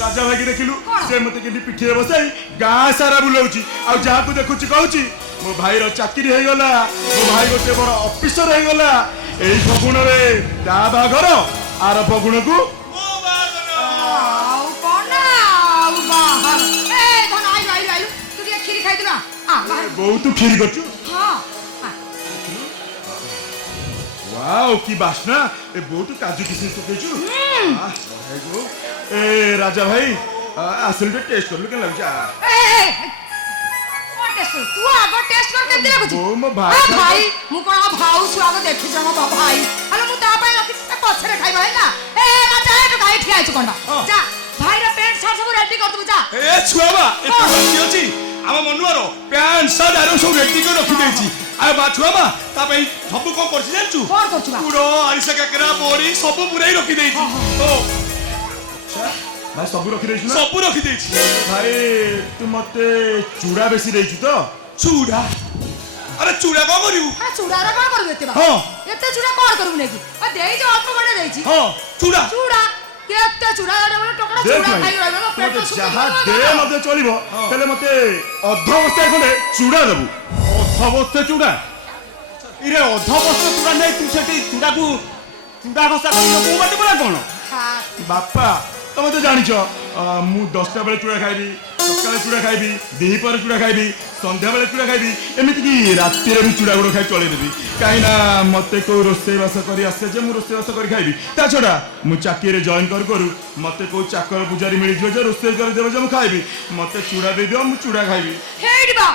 राजा भाई देखिलु से मते के पिठे बसाई गाँ सारा बुलाऊची आ जहाँ को देखुची कहूची मो भाई रो चाकरी हो गला मो भाई गोटे बड़ ऑफिसर हो गला एई फगुण रे ता बाघर आर फगुण को मो बाघर आउ कोना आउ बाहर ए धन आई तू के खीर खाइ दिना आ बाहर बहुत खीर करछु हां वाओ की बासना ए बहुत काजू किशमिश तो केछु भाई गो ए राजा भाई असल में टेस्ट कर लो क्या लग जा ए कौन टेस्ट तू आगो टेस्ट कर के दे कुछ ओ म भाई मु कोन भाऊ सुआग देखि जमा भाई अरे मु ता पई रखि पछरे खाइबा है ना ए राजा ए गाई ठिया छु कोंडा जा भाई रा पैंट शर्ट सब रेडी कर दू जा ए छुआबा ए तो बाकी अछि आम मनुआरो पैंट शर्ट आरो सब रेडी कर रखि देछि आ बा छुआबा ता पई सब को करछि जानछु कोन करछु बा पुरो आरिसा काकरा बोरी सब पुराई रखि देछि तो अच्छा भाई सब रखि देछि ना सब रखि देछि भाई तू मते चूड़ा बेसी देछि तो चूड़ा अरे चूड़ा को करिउ हां चूड़ा रा कोन करबे एते बा हां एते चूड़ा कोन करबु नेकी आ देई जो अल्प गडे देछि हां चूड़ा चूड़ा केते चूड़ा रे बोले टोकड़ा चूड़ा खाइ रहबे पेट सुख जहा दे मते चलिबो तले मते अधवस्था खंडे चूड़ा देबु अधवस्था चूड़ा इरे अधवस्था चूड़ा नै तू सेठी चूड़ा को चूड़ा घसा को बाटे बोला कोन बापा तमे तो जानिछ मु 10टा बेले चूड़ा खाइबी सकाळे चूड़ा खाइबी देही पर चूड़ा खाइबी संध्या बेले चूड़ा खाइबी एमिति की रात्रि रे भी चूड़ा गुड़ खाइ चले देबी काइना मते को रोसे बास करी आसे जे मु रोसे बास करी खाइबी ता छोड़ा मु चाकरी रे जॉइन करू मते को चाकर पुजारी मिली जो जे रोसे कर देबे जे मु खाइबी मते चूड़ा दे दियो मु चूड़ा खाइबी हेडी बा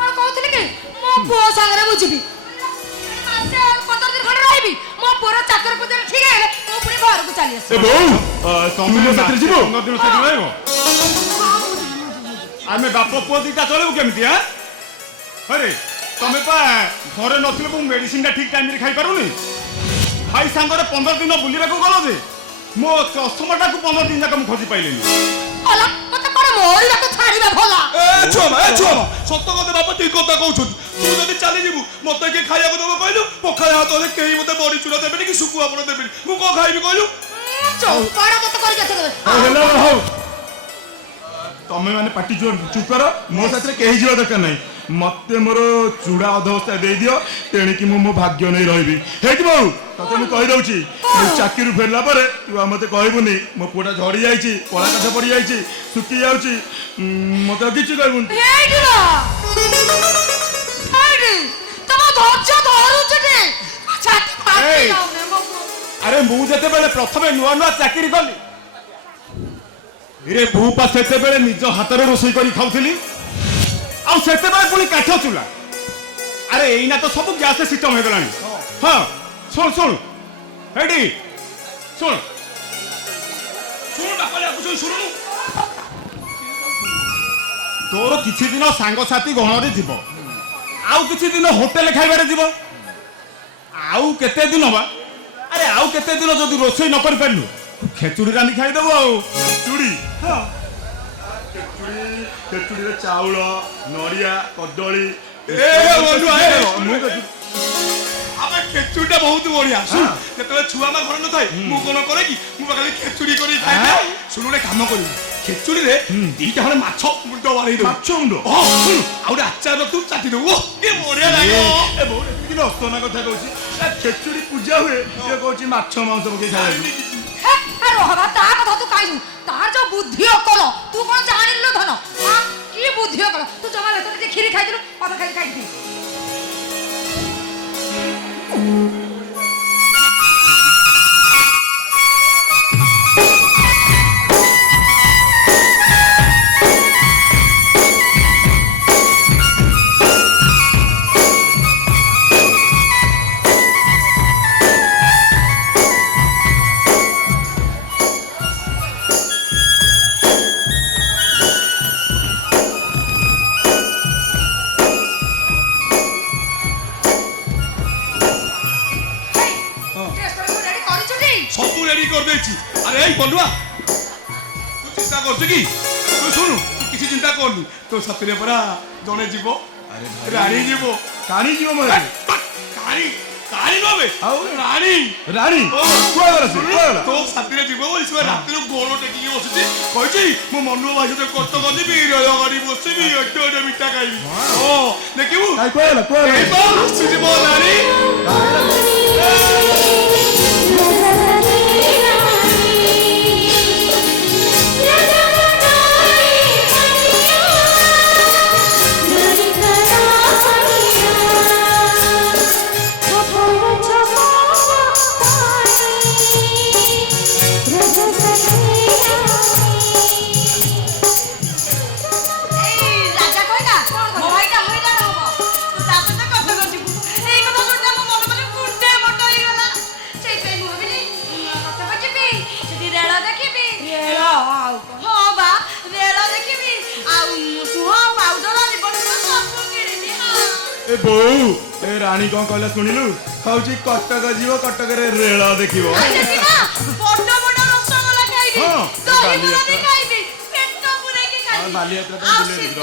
कोन कहतले के मो पो संगरे बुझिबी मासे 15 दिन खडे रहबी मो पोरा चाकर पुजारी ठीक है मो पुनी घर को चली आसे ए बौ तुम मो साथे जीवो 15 दिन साथे रहबो आमे बाप पुओ दिटा चलेबो केमिति हा अरे तमे पा घरे नथिले मु मेडिसिन टा ठीक टाइम रे खाइ पारुनी भाई सांगरे 15 दिन बुलिबा को गलो जे मो कस्टमर टा को 15 दिन तक मु खोजी पाइलेनी अला मते करे मोरी को छाड़ीबा भला ए छुआ सत्य कते बाप ठीक कथा कहउछु तू जदी चली जीवु मते के खाइया को देबो कहलु पखाया हाथ रे केही मते बड़ी चूड़ा देबेनी कि सुकुआ पर देबेनी मु को खाइबी कहलु चौपाड़ा मते कर के देबे हेलो हो तमे माने पार्टी जोर चुप करो मो साथे केही जीवा दरकार नै मते मोर चूड़ा अधवस्था दे दियो तेणी कि मो भाग्य नै रहबी हेति बहु तते मु कहि दउची मु चाकरी फेरला परे तू मते कहबुनी मो पोटा झड़ी जाईची कला काठ पड़ी जाईची सुकी जाउची मते किछि कहबुनी हेडी बा हेडी तम धोज्य धरु छटे छाती फाटी जाउने मो अरे मु जते बेले प्रथमे नुआ नुआ चाकरी कली रे भू पा सेते बेले निज हातरे रोसई करी खाउथली आ सेते बेले पुनी काठ चूला अरे एइना तो सब गैस सिस्टम हो गलानी हां सुन सुन हेडी सुन सुन बापले आपु सुनु तोर किछि दिन सांग साथी गहण रे जीवो आउ किछि दिन होटल खाइबारे जीवो आउ केते दिन बा अरे आउ केते दिन जदी रोसई न कर परलु खेचुड़ी रानी खाई देबो आउ चुड़ी हां खेचुड़ी रे चाउल नरिया कदली ए बंधु आए मु आबे खेचुड़ीटा बहुत बढ़िया सुन केतले छुआ मा घर न थाई मु कोन करे कि मु खाली खेचुड़ी करी खाइ सुनु रे काम करी खेचुड़ी रे दीटा हले माछ मुंड वाली दो माछ मुंड हां सुन आउडे आचार तू चाटी दो ए बढ़िया लागे ए बहुत कि नस्तना कथा कहूची खेचुड़ी पूजा हुए से कहूची माछ मांस पके खाइ हे रोहबा ता कथा तू काई तार जो बुद्धि अकल तू कोन जानिलो धन हां की बुद्धि अकल तू जमा लेत खीरी खाइ दिलु पता खाइ दी রেডি করে দিয়েছি। আরে এই বন্ধুয়া, তুই চিন্তা করছো কি? তুই শুনু, তুই কিছু চিন্তা করনি। তোর সাথে পরা জনে যাব, রানী যাব। কানি ଯିବ ମାନେ কানি কানি নবে ଆଉ রানী ରାଣୀ କୁଆଡ଼େ ଗଲା ସେ କୁଆଡ଼େ তো সাথে যাব বলি সে রাত্রে গোড় টেকি বসেছি। কইছি মো মনু ভাই সাথে কত গদিবি রেল গাড়ি বসিবি একটা মিঠা খাইবি। ও দেখিবু কাই କୁଆଡ଼େ କୁଆଡ଼େ এই বা আসছে মো রানী। ଏ ବୋଉ ଏ ରାଣୀ କଣ କହିଲା ଶୁଣିଲୁ? ହଉଛି କଟକ ଯିବ, କଟକରେ ରେଳ ଦେଖିବ। ବଡ ବଡ ରସଗୋଲା ଖାଇବି, ହଁ, ଦହିବରା ବି ଖାଇବି, ପେଟ ପୁରେଇକି ଖାଇବି। ବାଲିଯାତ୍ରା ତ ଆଉ ବୁଲେଇ ସିଧା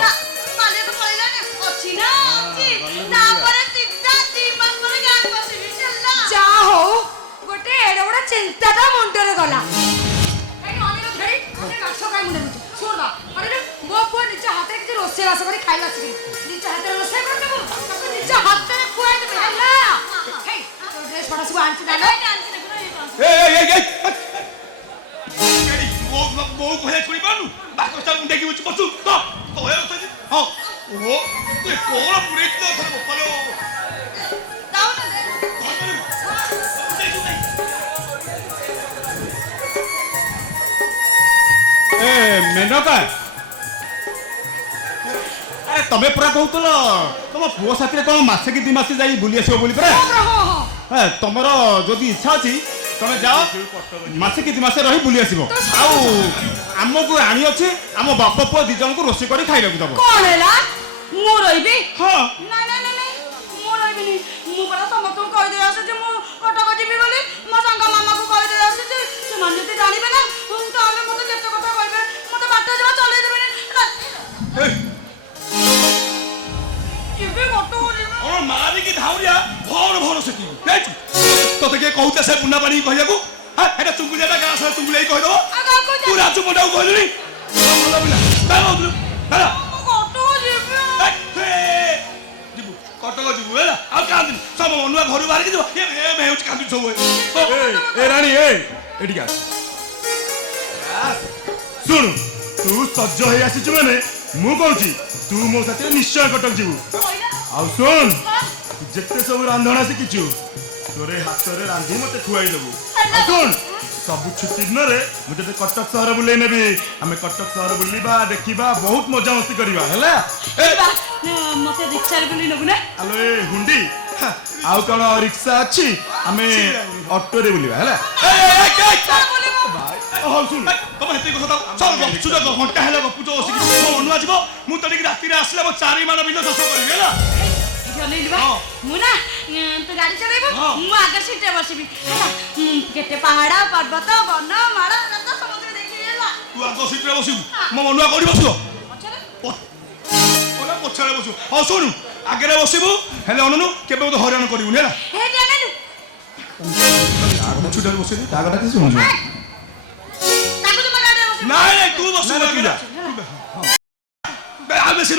ବାଲିଯାତ୍ରା ପଳେଇଲାଣି, ଅଛି ନା ଅଛି। ତାପରେ ସିଧା 2 ମାସ ପରେ ଗାଁକୁ ଆସିବି। ଯା ହଉ ଗୋଟେ ଏଡେ ବଡ ଚିନ୍ତାଟା ମୁଣ୍ଡରେ ଗଲା। ଏଇ ଅନିର ଧରି ଗୋଟେ ମାଛ ଖାଇ ମୁଣ୍ଡରେ ବୁଝୁ। ଶୁଣ ଅନିର, ମୋ ପୁଅ ନିଜ ହାତରେ କିଛି ରୋଷେଇ ବାସ କରି ଖାଇବା ଶିଖିନି। ନିଜ ହାତରେ ରୋଷେଇ କରିଦେବୁ, ତାକୁ ନିଜ ହାତରେ ଖୁଆଇଦେବୁ ହେଲା। ହେଇ ତୋ ଡ୍ରେସ୍ ପଟା ସବୁ ଆଣିଛୁ ନା? বউ কহে ছুরি পানু বাকসটা দেখি বলছি বসু তো তো হয়ে গেছে। হ্যাঁ ও তুই কোন পুরে তো ধরে বপালো দাও না দে। এ মেনকা আরে তবে পুরা কହୁতল তম পুଅ সাথে কোন মাসে কি 2 মাসে যাই বুলি আসিব বলি পরা। হ্যাঁ তোমার যদি ইচ্ছা আছে তুমি যাও, মাসে কি 2 মাসে রহি বুলি আসিব। আউ আমକୁ আনি ଅଛି ଆମ ବାପ ପୁଅ ଦି ଜଣଙ୍କୁ ରୋଷେଇ କରି ଖାଇବାକୁ ଦବ। କଣ ହେଲା? ମୁଁ ରହିବି? ହଁ ନାଇଁ ନାଇଁ ନାଇଁ ନାଇଁ, ମୁଁ ରହିବିନି। ମୁଁ ପରା ସମସ୍ତଙ୍କୁ କହିଦେଇ ଆସିଛି ମୁଁ କଟକ ଯିବି ବୋଲି। ମୋ ସାଙ୍ଗ ମାମାକୁ କହିଦେଇ ଆସିଛି। ସେମାନେ ଯଦି ଜାଣିବେ ନା ତାହେଲେ ମତେ ଯେତେ କଥା କହିବେ, ମତେ ବାଟ ଯିବା ଚଲେଇ ଦେବେନି। ଏବେ କଟକ ଯିବି। আমার মারি কি ধাউরিয়া ভর ভর সেটি দেখু তোতে কে কহুতে সে পুনা পানি কহিয়াকু। হ্যাঁ এটা চুঙ্গুলিয়াটা গাছ আছে চুঙ্গুলিয়াই কইদব। তু রাজু মোটাও কইলি ভাল পিলা দাঁড়াও তুই দাঁড়া। ମୁଁ କଟକ ଯିବି। ଯିବୁ କଟକ ଯିବୁ ହେଲା ଆଉ କାନ୍ଦିନି ସମ ମନୁଆ ଘରୁ ବାହାରିକି ଯିବ ଏ ହେଉଛି କାନ୍ଦୁଛି ସବୁ। ଏ ରାଣୀ ଏ ଏଠିକି ଆସ। ଶୁଣୁ ତୁ ସଜ ହେଇ ଆସିଛୁ ମାନେ ମୁଁ କହୁଛି ତୁ ମୋ ସାଥିରେ ନିଶ୍ଚୟ କଟକ ଯିବୁ। ଆଉ ଶୁଣ ଯେତେ ସବୁ ରାନ୍ଧଣା ଶିଖିଛୁ ତୋରେ ହାତରେ ରାନ୍ଧି ମତେ ଖୁଆଇ ଦେବୁ। ଆଉ ଶୁଣ ସବୁ ଛୁଟି ଦିନରେ ମୁଁ ତତେ କଟକ ସହର ବୁଲେଇ ନେବି। ଆମେ କଟକ ସହର ବୁଲିବା, ଦେଖିବା, ବହୁତ ମଜାମସ୍ତି କରିବା ହେଲା। ମତେ ରିକ୍ସାରେ ବୁଲି ନେବୁ ନା? ଆଲୋ ଏ ହୁଣ୍ଡି ଆଉ କଣ ରିକ୍ସା ଅଛି? ଆମେ ଅଟୋରେ ବୁଲିବା ହେଲା। ହଉ ଶୁଣ ତମେ ହେତିକି କଥା ଚଲ ଗପୁଛୁ ତ ଘଣ୍ଟା ହେଲା ଗପୁଛ ବସିକି ମୋ ମନୁଆ ଯିବ। ମୁଁ ତ ଟିକେ ରାତିରେ ଆସିଲେ ମୋ 4 ମାଣ ବିଲ ଚାଷ କରିବି ହେଲା। ମୁଁ ନା ତୁ ଗାଡି ଚଲେଇବୁ, ମୁଁ ଆଗ ସିଟରେ ବସିବି ହେଲା। କେତେ ପାହାଡ ପର୍ବତ ବନ ମାଳ ସମୁଦ୍ର ଦେଖିବି ହେଲା। ତୁ ଆଗ ସିଟରେ ବସିବୁ, ମୋ ମନୁଆ କୋଉଠି ବସିବ? ପଛରେ ପଛରେ ବସିବୁ। ହଉ ଶୁଣୁ ଆଗରେ ବସିବୁ ହେଲେ ଅନନୁ କେବେ ମତେ ହଇରାଣ କରିବୁନି ହେଲା। ହେଇଟି ଆନେଲୁ ପଛୁଟାରେ ବସିବୁ। ତା କଥା କିଛି ଶୁଣୁଛୁ? ତାକୁ ତୁମ ଗାଡିରେ ବସିବୁ। ନାଇଁ ନାଇଁ ତୁ ବସିବୁ ଆଗରେ। ଆଉ ବେଶୀ ନ